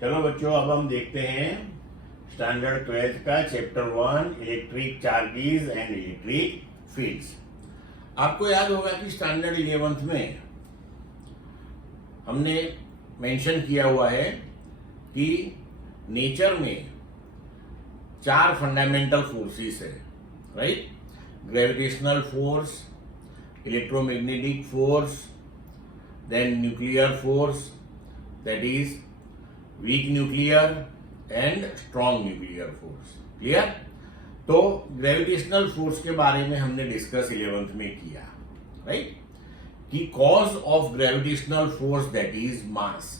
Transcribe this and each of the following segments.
चलो बच्चों, अब हम देखते हैं स्टैंडर्ड 12th का chapter 1 electric charges and electric fields. आपको याद होगा कि स्टैंडर्ड 11th में हमने मेंशन किया हुआ है कि नेचर में 4 फंडामेंटल फोर्सेस है, right? Gravitational force, electromagnetic force, then nuclear force, that is weak nuclear and strong nuclear force. Clear? तो ग्रेविटेशनल फोर्स के बारे में हमने डिस्कस 11th में किया, राइट? कि cause of gravitational force that is mass,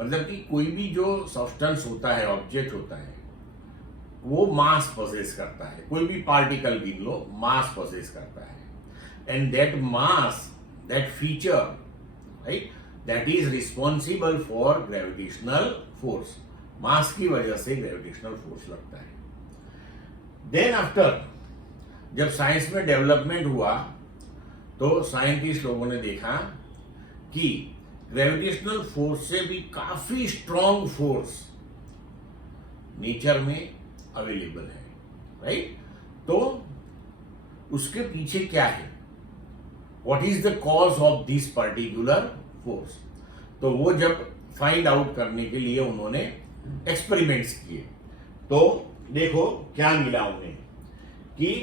मतलब कि कोई भी जो सब्सटेंस होता है, ऑब्जेक्ट होता है, वो मास पोसेस करता है। कोई भी पार्टिकल गिन लो, मास पोसेस करता है। And that mass, that feature, right, that is responsible for gravitational force. Mass की वजह से ग्रेविटेशनल फोर्स लगता है। देन आफ्टर जब साइंस में डेवलपमेंट हुआ तो साइंटिस्ट लोगों ने देखा कि ग्रेविटेशनल फोर्स से भी काफी स्ट्रॉन्ग फोर्स नेचर में अवेलेबल है, राइट? तो उसके पीछे क्या है? What is the cause of this particular force? तो वो जब फाइंड आउट करने के लिए उन्होंने एक्सपेरिमेंट्स किए, तो देखो क्या मिला उन्हें कि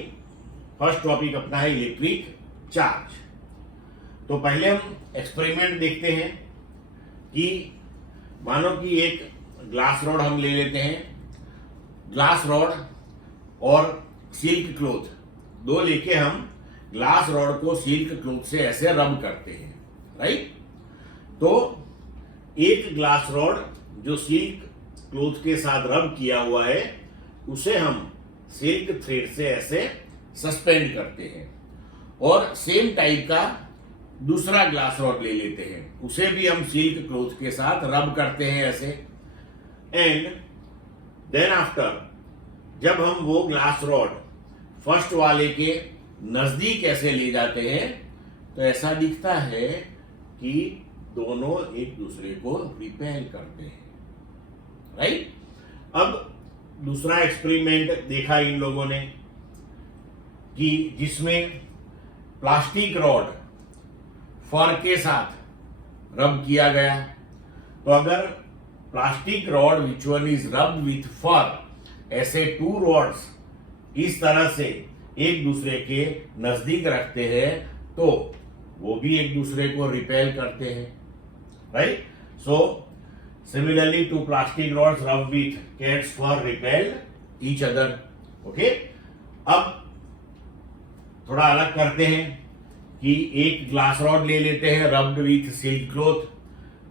फर्स्ट टॉपिक अपना है इलेक्ट्रिक चार्ज। तो पहले हम एक्सपेरिमेंट देखते हैं कि मानो कि एक ग्लास रॉड हम ले लेते हैं, ग्लास रॉड और सिल्क क्लॉथ, दो लेके हम ग्लास रॉड को सिल्क क्लॉथ से ऐसे रब करते हैं, राइट? तो एक ग्लास रॉड जो सिल्क क्लॉथ के साथ रब किया हुआ है, उसे हम सिल्क थ्रेड से ऐसे सस्पेंड करते हैं, और सेम टाइप का दूसरा ग्लास रॉड ले लेते हैं, उसे भी हम सिल्क क्लॉथ के साथ रब करते हैं ऐसे। एंड देन आफ्टर जब हम वो ग्लास रॉड फर्स्ट वाले के नजदीक ऐसे ले जाते हैं, तो ऐसा दिखता है कि दोनों एक दूसरे को रिपेल करते हैं, राइट? अब दूसरा एक्सपेरिमेंट देखा इन लोगों ने कि जिसमें प्लास्टिक रॉड फर के साथ रब किया गया। तो अगर plastic rod which one is rubbed with fur, ऐसे 2 रॉड्स इस तरह से एक दूसरे के नजदीक रखते हैं, तो वो भी एक दूसरे को रिपेल करते हैं, right? So similarly two plastic rods rub with cat's fur repel each other. Okay, अब थोड़ा अलग करते हैं कि एक ग्लास रॉड ले लेते हैं रब्ड विथ सिल्क क्लॉथ,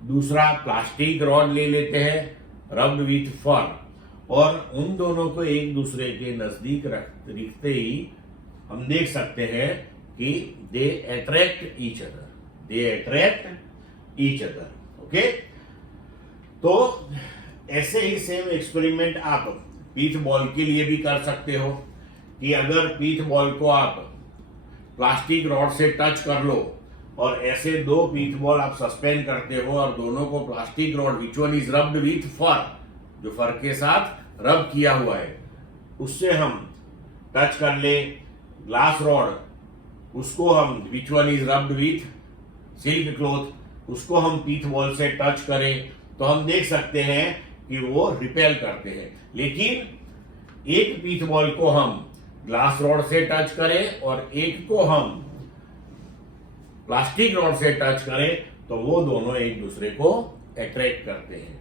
दूसरा प्लास्टिक रॉड ले लेते हैं रब्ड विथ फर, और उन दोनों को एक दूसरे के नजदीक रखते ही हम देख सकते हैं कि they attract each other, they attract each other. Okay, तो ऐसे ही सेम एक्सपेरिमेंट आप पीच बॉल के लिए भी कर सकते हो कि अगर पीच बॉल को आप प्लास्टिक रॉड से टच कर लो और ऐसे 2 पीच बॉल आप सस्पेंड करते हो, और दोनों को plastic rod which one is rubbed with fur, जो फर के साथ रब किया हुआ है, उससे हम टच कर ले ग्लास रॉड, उसको हम विच one is rubbed with silk cloth, उसको हम पीच बॉल से टच करें, तो हम देख सकते हैं कि वो रिपेल करते हैं। लेकिन एक पीच बॉल को हम ग्लास रॉड से टच करें और एक को हम प्लास्टिक रॉड से टच करें, तो वो दोनों एक दूसरे को अट्रैक्ट करते हैं।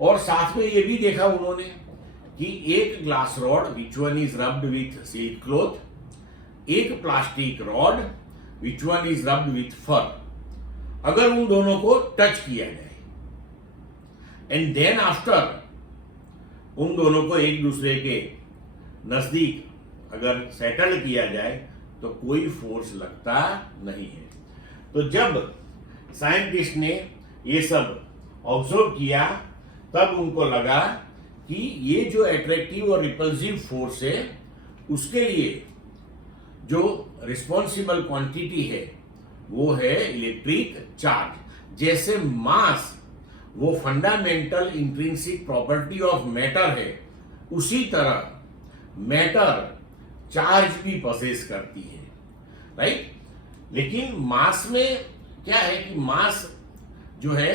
और साथ में ये भी देखा उन्होंने कि एक glass rod which one is rubbed with silk cloth, एक plastic rod which one is rubbed with fur, अगर उन दोनों को टच किया जाए एंड देन आफ्टर उन दोनों को एक दूसरे के नजदीक अगर सेटल किया जाए, तो कोई फोर्स लगता नहीं है। तो जब साइंटिस्ट ने ये सब ऑब्जर्व किया, तब उनको लगा कि ये जो अट्रैक्टिव और रिपल्सिव फोर्स है, उसके लिए जो रिस्पॉन्सिबल क्वांटिटी है वो है इलेक्ट्रिक चार्ज। जैसे मास वो fundamental intrinsic property of matter है, उसी तरह मैटर चार्ज भी पॉसेस करती है, राइट। लेकिन मास में क्या है कि मास जो है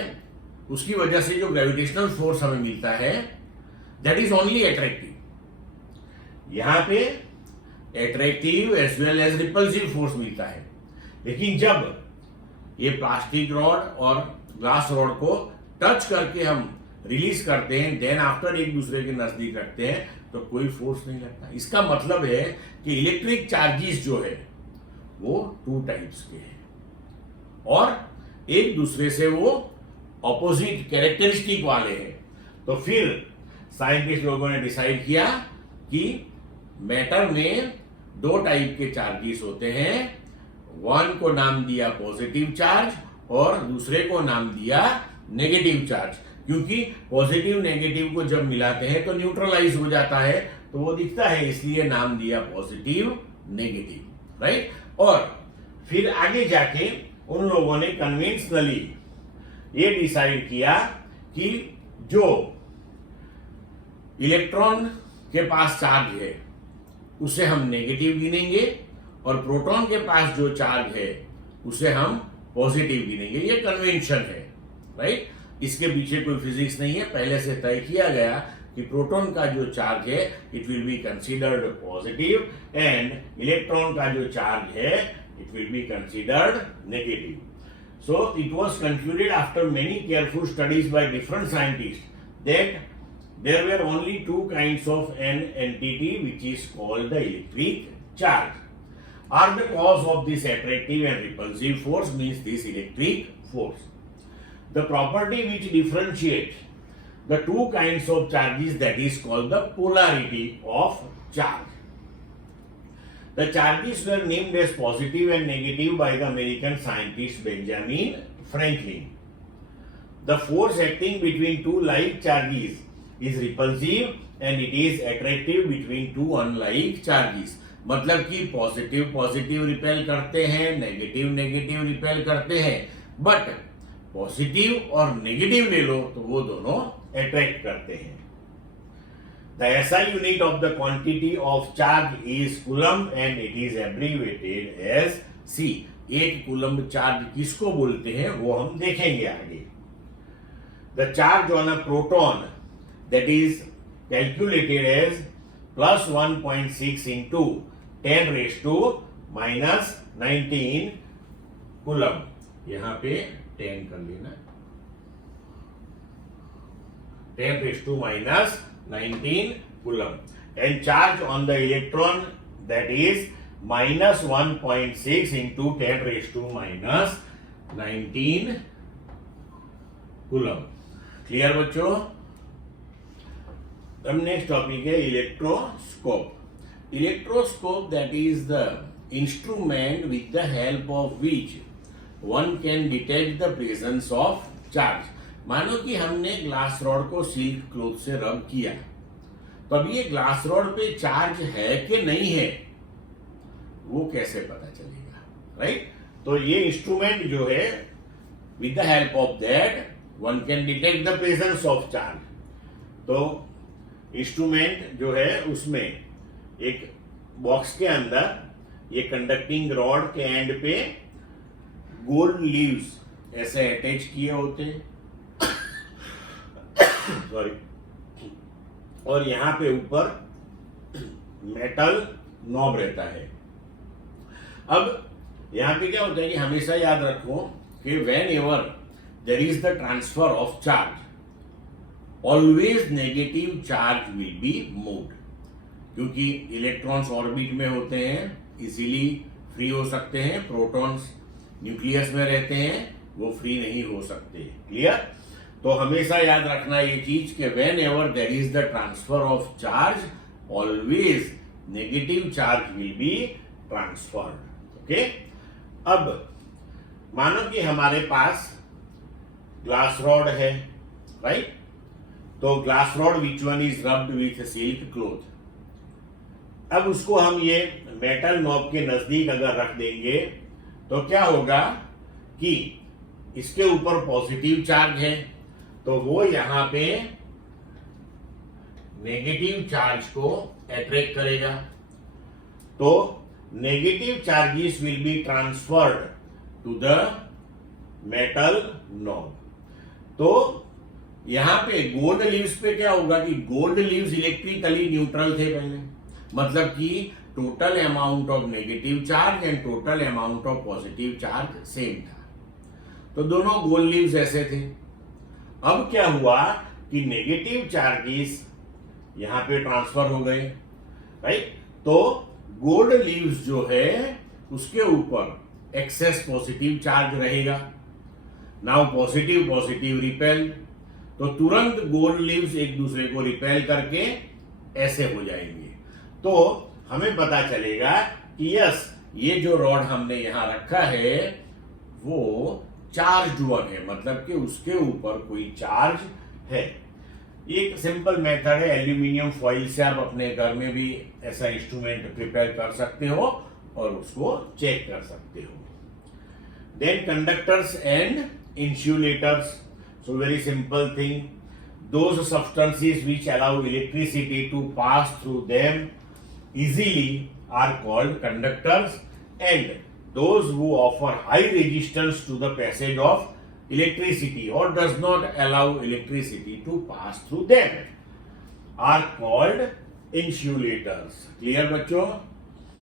उसकी वजह से जो ग्रेविटेशनल फोर्स हमें मिलता है दैट इज ओनली एट्रैक्टिव। यहां पे attractive as well as repulsive force मिलता है। लेकिन जब ये प्लास्टिक रॉड और ग्लास रॉड को टच करके हम रिलीज करते हैं, देन आफ्टर एक दूसरे के नजदीक रखते हैं, तो कोई फोर्स नहीं लगता। इसका मतलब है कि इलेक्ट्रिक चार्जेस जो है वो टू टाइप्स के हैं और एक दूसरे से वो ऑपोजिट कैरेक्टरिस्टिक वाले हैं। तो फिर साइंटिस्ट लोगों ने डिसाइड किया कि मैटर में दो टाइप के चार्जेस होते हैं, वन को नाम दिया पॉजिटिव चार्ज और दूसरे को नाम दिया नेगेटिव चार्ज। क्योंकि पॉजिटिव नेगेटिव को जब मिलाते हैं तो न्यूट्रलाइज हो जाता है, तो वो दिखता है, इसलिए नाम दिया पॉजिटिव नेगेटिव, राइट। और फिर आगे जाके उन लोगों ने कन्वेंशनली ये डिसाइड किया कि जो इलेक्ट्रॉन के पास चार्ज है उसे हम नेगेटिव गिनेंगे और प्रोटॉन के पास जो चार्ज है उसे हम पॉजिटिव गिनेंगे। ये कन्वेंशन है, राइट। इसके पीछे कोई फिजिक्स नहीं है, पहले से तय किया गया कि प्रोटॉन का जो चार्ज है it will be considered positive and electron का जो चार्ज है it will be considered negative. So it was concluded after many careful studies by different scientists that there were only two kinds of an entity which is called the electric charge are the cause of this attractive and repulsive force, means this electric force. The property which differentiates the two kinds of charges, that is called the polarity of charge. The charges were named as positive and negative by the American scientist Benjamin Franklin. The force acting between two like charges is repulsive and it is attractive between two unlike charges. मतलब कि positive positive repel करते हैं, negative negative repel करते हैं, but positive और negative ले लो तो वो दोनों अट्रैक्ट करते हैं। The SI unit of the quantity of charge is coulomb and it is abbreviated as C. एक कूलम्ब चार्ज किसको बोलते हैं वो हम देखेंगे आगे। The charge on a proton that is calculated as plus 1.6 into 10 raised to minus 19 coulomb. यहाँ पे 10 कर लेना, 10 raised to minus 19 coulomb, and charge on the electron that is minus 1.6 into 10 raised to minus 19 coulomb। Clear बच्चों? अब next topic है electroscope. Electroscope that is the instrument with the help of which one can detect the presence of charge. मानो कि हमने glass rod को silk cloth से रब किया, तो अब ये ग्लास रॉड पे चार्ज है कि नहीं है वो कैसे पता चलेगा, राइट। तो ये इंस्ट्रूमेंट जो है with the help of that one can detect the presence of charge. तो इंस्ट्रूमेंट जो है उसमें एक बॉक्स के अंदर ये कंडक्टिंग रॉड के एंड पे गोल्ड लीव्स ऐसे अटैच किए होते हैं सॉरी, और यहां पे ऊपर मेटल नॉब रहता है। अब यहां पे क्या होता है कि हमेशा याद रखो कि whenever there is the transfer of charge always negative charge will be moved, क्योंकि इलेक्ट्रॉन्स ऑर्बिट में होते हैं, इजीली फ्री हो सकते हैं। प्रोटॉन्स न्यूक्लियस में रहते हैं, वो फ्री नहीं हो सकते। क्लियर? तो हमेशा याद रखना ये चीज कि whenever there is the transfer of charge always negative charge will be transferred. Okay, अब मानो कि हमारे पास ग्लास रॉड है, राइट। तो glass rod which one is rubbed with silk cloth. अब उसको हम ये मेटल नॉब के नजदीक अगर रख देंगे तो क्या होगा कि इसके ऊपर पॉजिटिव चार्ज है तो वो यहां पे नेगेटिव चार्ज को अट्रैक्ट करेगा। तो negative charges will be transferred to the metal knob. तो यहां पे गोल्ड लीव्स पे क्या होगा कि गोल्ड लीव्स इलेक्ट्रिकली न्यूट्रल थे पहले, मतलब कि total amount of negative charge and total amount of positive charge same था। तो दोनों गोल्ड लीव्स ऐसे थे। अब क्या हुआ कि नेगेटिव चार्जेस यहां पे ट्रांसफर हो गए, राइट। तो गोल्ड लीव्स जो है उसके ऊपर एक्सेस पॉजिटिव चार्ज रहेगा। नाउ पॉजिटिव पॉजिटिव रिपेल, तो तुरंत गोल्ड लीव्स एक दूसरे को रिपेल करके ऐसे हो जाएंगे। तो हमें पता चलेगा कि यस, ये जो रॉड हमने यहां रखा है वो चार्ज वन है, मतलब कि उसके ऊपर कोई चार्ज है। एक सिंपल मेथड है, एल्यूमिनियम फॉइल से आप अपने घर में भी ऐसा इंस्ट्रूमेंट प्रिपेयर कर सकते हो और उसको चेक कर सकते हो। Then conductors and insulators, so very simple thing, those substances which allow electricity to pass through them easily are called conductors, and those who offer high resistance to the passage of electricity or does not allow electricity to pass through them are called insulators. Clear बच्चों?